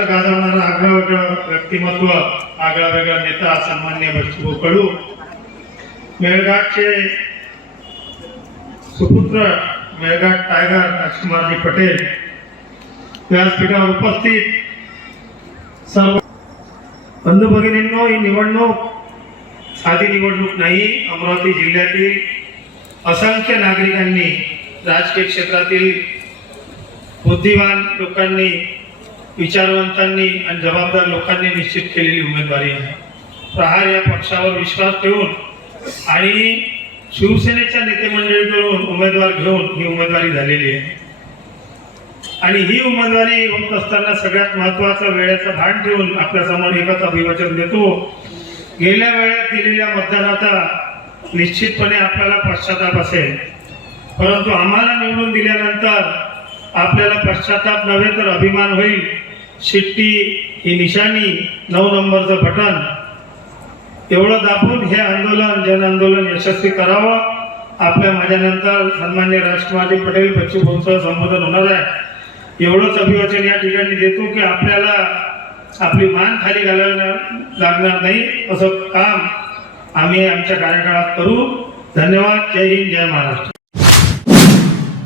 महाराष्ट्र गाजवणारा आगळं वेगळं व्यक्तिमत्व आगळा वेगळा नेता सन्मान्य बच्चू कडू मेळघाटचे सुपुत्र मेळघाट टायगर राजकुमारजी पटेल व्यासपीठावर उपस्थित. सर्व बंधू भगिनींनो ही निवडणूक साधी निवडणूक नाही अमरावती जिल्ह्यातील असंख्य नागरिकांनी राजकीय क्षेत्रातील बुद्धिमान लोकांनी विचारवंतांनी आणि जबाबदार लोकांनी निश्चित केलेली उमेदवारी आहे. प्रहार या पक्षावर विश्वास ठेवून आणि शिवसेनेच्या नेतेमंडळीकडून उमेदवार घेऊन ही उमेदवारी झालेली आहे. आणि ही उमेदवारी होत असताना सगळ्यात महत्वाचं वेळेचं भान ठेवून आपल्यासमोर एकच अभिवचन देतो. गेल्या वेळेत दिलेल्या मतदानाचा निश्चितपणे आपल्याला पश्चाताप असेल. परंतु आम्हाला निवडून दिल्यानंतर आपल्याला पश्चाताप नव्हे तर अभिमान होईल. शिट्टी ही निशाणी नऊ नंबरचं बटन. एवढं दाबून हे आंदोलन जन आंदोलन यशस्वी करावं. आपल्या माझ्यानंतर सन्मान्य राष्ट्रवादी पटेल बच्चू भाऊचं संबोधन होणार आहे. एवढंच अभिवचन या ठिकाणी देतो की आपल्याला आपली मान खाली घालायला लागणार नाही असं काम आम्ही आमच्या कार्यकाळात करू. धन्यवाद. जय हिंद जय महाराष्ट्र.